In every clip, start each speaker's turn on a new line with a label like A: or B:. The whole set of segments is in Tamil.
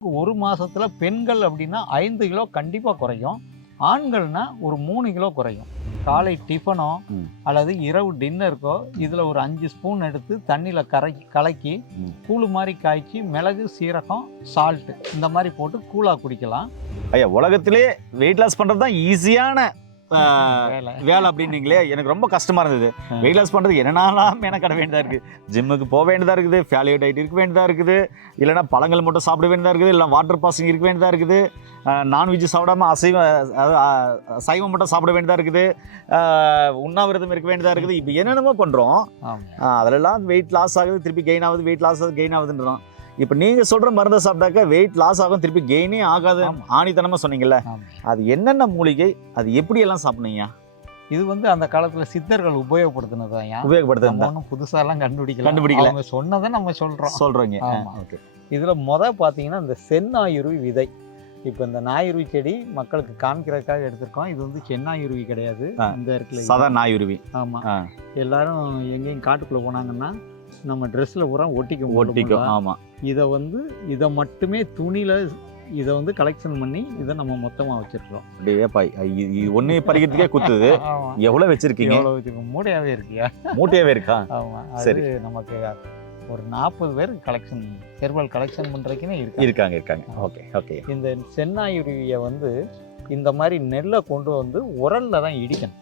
A: ஒரு மாசத்துல பெண்கள் அப்படின்னா ஐந்து கிலோ கண்டிப்பா குறையும் ஆண்கள்னா ஒரு மூணு கிலோ குறையும் காலை டிஃபனோ. அல்லது இரவு டின்னருக்கோ இதில் ஒரு அஞ்சு ஸ்பூன் எடுத்து தண்ணியில் கரை கலக்கி. கூழு மாதிரி காய்ச்சி மிளகு சீரகம் சால்ட்டு இந்த மாதிரி போட்டு கூழாக குடிக்கலாம்
B: ஐயா உலகத்திலே வெயிட் லாஸ் பண்றது தான் ஈஸியான
A: வேலை.
B: அப்படின்னீங்களே எனக்கு ரொம்ப கஷ்டமா இருந்தது. வெயிட் லாஸ் பண்றது என்னென்னலாம் மெனக்கட வேண்டியதா இருக்கு. ஜிம்முக்கு போக வேண்டியதா இருக்குது ஃபேலியோ டயட் இருக்க வேண்டியதா இருக்குது இல்லைன்னா பழங்கள் மட்டும் சாப்பிட வேண்டியதா இருக்குது இல்லை வாட்டர் பாசிங் இருக்க வேண்டியதா இருக்குது நான்வெஜ் சாப்பிடாம அசைவ சைவம் மட்டும் சாப்பிட வேண்டியதா இருக்குது உண்ணாவிரதம் இருக்க வேண்டியதா இருக்குது. இப்போ என்னென்னமோ ஆஹ் அதிலெல்லாம் வெயிட் லாஸ் ஆகுது திருப்பி கெயின் ஆகுது வெயிட் லாஸ் ஆகுது கெயின் ஆகுதுன்றோம். இப்போ நீங்கள் சொல்கிற மருந்தை சாப்பிட்டாக்கா வெயிட் லாஸ் ஆகும் திருப்பி கெயினே ஆகாது.
A: ஆமா.
B: ஆணித்தனமாக சொன்னீங்கல்ல. அது என்னென்ன மூலிகை அது எப்படி எல்லாம் சாப்பிடுங்க
A: இது வந்து அந்த காலத்துல சித்தர்கள் உபயோகப்படுத்தினது? தான் நம்ம
B: உபயோகப்படுத்துங்க
A: ஒன்றும் புதுசாலாம் கண்டுபிடிக்கல.
B: கண்டுபிடிக்கல.
A: அவங்க சொன்னதை நம்ம சொல்றோம்.
B: சொல்கிறீங்க
A: ஆமா.
B: ஓகே.
A: இதுல முத பார்த்தீங்கன்னா இந்த செந்நாயுருவி விதை. இப்போ இந்த நாயுருவி செடி மக்களுக்கு காமிக்கிறதுக்காக எடுத்திருக்கோம். இது வந்து செந்நாயுருவி கிடையாது. இந்த இது.
B: சாதா நாயுருவி.
A: ஆமா. எல்லாரும் எங்கேயும் காட்டுக்குள்ள போனாங்கன்னா நம்ம ட்ரெஸ்ல பூரா ஒட்டிக்கும்
B: ஒட்டிக்கும் ஆமாம்
A: இதை வந்து இதை மட்டுமே துணியில இதை வந்து கலெக்ஷன் பண்ணி இதை நம்ம மொத்தமா வச்சிருக்கிறோம்.
B: அப்படியே பாய் இது ஒன்று பறிக்கிறதுக்கே குத்துது. எவ்வளோ வச்சிருக்கீங்க?
A: எவ்வளவு வச்சிருக்கோம்? மூடையாவே இருக்கியா?
B: மூட்டையாவே இருக்கா?
A: ஆமா.
B: சரி.
A: நமக்கு ஒரு நாற்பது பேர் கலெக்ஷன் ஹெர்பல் கலெக்ஷன் பண்றதுக்குன்னே இருக்கு
B: இருக்காங்க இருக்காங்க. ஓகே ஓகே
A: இந்த சென்னாயுருவியை வந்து இந்த மாதிரி நெல்லை கொண்டு வந்து உரல்ல தான் இடிக்கணும்.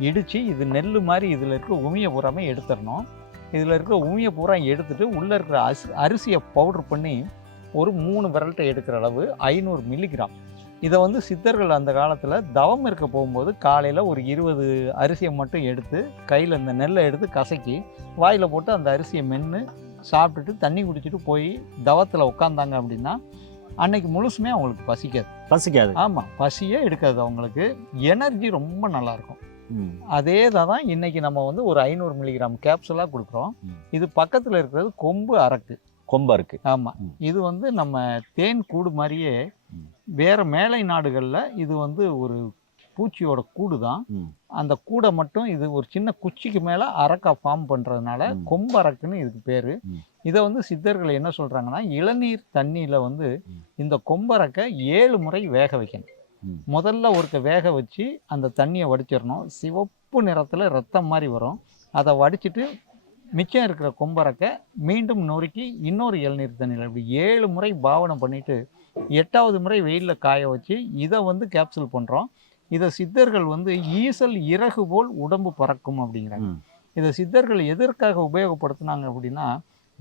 A: இடித்து இது நெல் மாதிரி இதில் இருக்கிற உமியை பூராமே எடுத்துடணும். இதில் இருக்கிற உமியை பூரா எடுத்துட்டு உள்ளே இருக்கிற அரிசி அரிசியை பவுடர் பண்ணி ஒரு மூணு விரல்கிட்ட எடுக்கிற அளவு ஐநூறு மில்லிகிராம் இதை வந்து சித்தர்கள் அந்த காலத்தில் தவம் இருக்க போகும்போது காலையில் ஒரு இருபது அரிசியை மட்டும் எடுத்து கையில் இந்த நெல்லை எடுத்து கசக்கி வாயில் போட்டு அந்த அரிசியை மென்று சாப்பிட்டுட்டு தண்ணி குடிச்சிட்டு போய் தவத்தில் உட்காந்தாங்க அப்படின்னா அன்னைக்கு முழுசுமே அவங்களுக்கு பசிக்காது.
B: பசிக்காது.
A: ஆமாம் பசியே எடுக்காது அவங்களுக்கு. எனர்ஜி ரொம்ப நல்லா இருக்கும்.
B: ம்.
A: அதே தான் இன்னைக்கு நம்ம வந்து ஒரு ஐநூறு மில்லிகிராம் கேப்சூலாக கொடுக்குறோம். இது பக்கத்தில் இருக்கிறது கொம்பு அரக்கு
B: கொம்பா இருக்கு
A: ஆமாம். இது வந்து நம்ம தேன் கூடு மாதிரியே. வேற மேலை நாடுகளில் இது வந்து ஒரு பூச்சியோட கூடு தான். அந்த கூடை மட்டும் இது ஒரு சின்ன குச்சிக்கு மேலே அரக்கா ஃபார்ம் பண்ணுறதுனால. கொம்பு அரக்குன்னு இதுக்கு பேர். இதை வந்து சித்தர்கள் என்ன சொல்கிறாங்கன்னா இளநீர் தண்ணியில் வந்து. இந்த கொம்பரக்கை ஏழு முறை வேக வைக்கணும். முதல்ல ஒருக்க வேக வச்சு அந்த தண்ணியை வடிச்சிடணும் சிவப்பு நிறத்தில் ரத்தம் மாதிரி வரும். அதை வடிச்சிட்டு மிச்சம் இருக்கிற கொம்பரக்கை மீண்டும் நொறுக்கி இன்னொரு இளநீர் தண்ணியில் இப்படி ஏழு முறை பாவனை பண்ணிட்டு எட்டாவது முறை வெயிலில் காய வச்சு இதை வந்து கேப்சூல் பண்ணுறோம் இதை சித்தர்கள் வந்து ஈசல் இறகு போல் உடம்பு பறக்கும் அப்படிங்கிறாங்க. இதை சித்தர்கள் எதற்காக உபயோகப்படுத்துனாங்க அப்படின்னா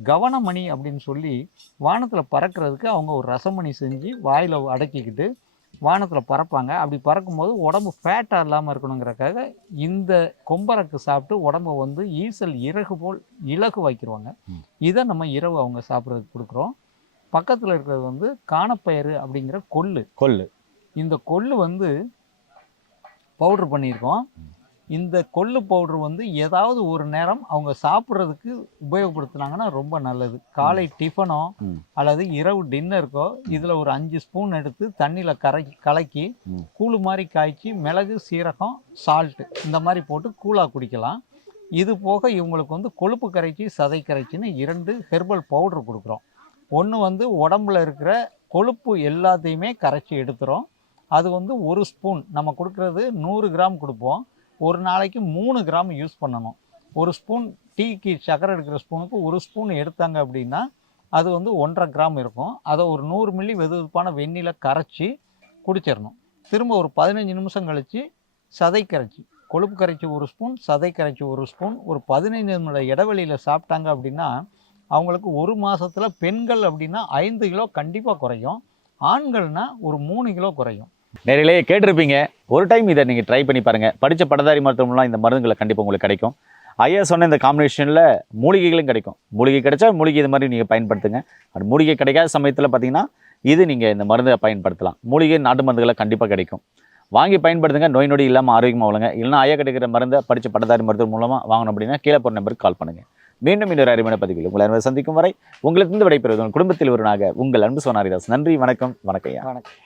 A: கவனமணி அப்படின்னு சொல்லி வானத்தில் பறக்கிறதுக்கு அவங்க ஒரு ரசமணி செஞ்சு வாயில் அடக்கிக்கிட்டு வானத்தில் பறப்பாங்க. அப்படி பறக்கும்போது உடம்பு ஃபேட்டாக இல்லாமல் இருக்கணுங்கிறக்காக இந்த கொம்பரக்கு சாப்பிட்டு உடம்ப வந்து ஈசல் இறகு போல் இலகு வைக்கிருவாங்க. இதை நம்ம இரவு அவங்க சாப்பிட்றதுக்கு கொடுக்குறோம். பக்கத்தில் இருக்கிறது வந்து காணப்பயிறு அப்படிங்கிற கொள்ளு.
B: கொள்ளு.
A: இந்த கொள்ளு வந்து பவுடர் பண்ணியிருக்கோம். இந்த கொள்ளு பவுடர் வந்து ஏதாவது ஒரு நேரம் அவங்க சாப்பிட்றதுக்கு உபயோகப்படுத்துனாங்கன்னா ரொம்ப நல்லது. காலை டிஃபனோ. அல்லது இரவு டின்னருக்கோ இதில் ஒரு அஞ்சு ஸ்பூன் எடுத்து தண்ணியில் கரை கலக்கி. கூழு மாதிரி காய்ச்சி மிளகு சீரகம் சால்ட்டு இந்த மாதிரி போட்டு கூழாக குடிக்கலாம். இது போக இவங்களுக்கு வந்து கொழுப்பு கரைச்சி சதை கரைச்சின்னு இரண்டு ஹெர்பல் பவுடர் கொடுக்குறோம். ஒன்று வந்து உடம்புல இருக்கிற கொழுப்பு எல்லாத்தையுமே கரைச்சி எடுத்துரும் அது வந்து ஒரு ஸ்பூன். நம்ம கொடுக்குறது நூறு கிராம் கொடுப்போம். ஒரு நாளைக்கு மூணு கிராம் யூஸ் பண்ணணும். ஒரு ஸ்பூன் டீக்கு சக்கரை எடுக்கிற ஸ்பூனுக்கு ஒரு ஸ்பூன் எடுத்தாங்க அப்படின்னா அது வந்து ஒன்றரை கிராம் இருக்கும். அதை ஒரு நூறு மில்லி வெதுவெதுப்பான வெந்நில கரைச்சி குடிச்சிடணும் திரும்ப ஒரு பதினஞ்சு நிமிஷம் கழித்து சதை கரைச்சி கொழுப்பு கரைச்சி ஒரு ஸ்பூன் சதை கரைச்சி ஒரு ஸ்பூன் ஒரு பதினைந்து நிமிட இடைவெளியில் சாப்பிட்டாங்க அப்படின்னா அவங்களுக்கு ஒரு மாதத்தில் பெண்கள் அப்படின்னா ஐந்து கிலோ கண்டிப்பாக குறையும். ஆண்கள்னால் ஒரு மூணு கிலோ குறையும்.
B: நேரிலேயே கேட்டிருப்பீங்க. ஒரு டைம் இதை நீங்கள் ட்ரை பண்ணி பாருங்கள் படித்த படதாரி மருத்துவம்லாம் இந்த மருந்துகளை கண்டிப்பாக உங்களுக்கு கிடைக்கும். ஐயா சொன்ன இந்த காம்பினேஷனில் மூலிகைகளும் கிடைக்கும். மூலிகை கிடைச்சா மூலிகை இது மாதிரி நீங்கள் பயன்படுத்துங்க. அது மூலிகை கிடைக்காத சமயத்தில் பார்த்தீங்கன்னா இது நீங்கள் இந்த மருந்தை பயன்படுத்தலாம். மூலிகை நாட்டு மருந்துகளை கண்டிப்பாக கிடைக்கும். வாங்கி பயன்படுத்துங்க. நோய் நொடி இல்லாமல் ஆரோக்கியமாக வளங்க இல்லைன்னா ஐயா கிடைக்கிற மருந்தை படித்த பட்டதாரி மருத்துவம் மூலமாக வாங்கணும் அப்படின்னா கீழே போகிற நம்பருக்கு கால் பண்ணுங்கள் மீண்டும் இன்னொரு அருமையான பதிவில் உங்களை அன்பு சந்திக்கும் வரை உங்களிடத்திலிருந்து விடைபெறுவது குடும்பத்தில் ஒருவனாக உங்கள் அன்பு சோனாரிதாஸ். நன்றி வணக்கம் வணக்கம்
A: வணக்கம்.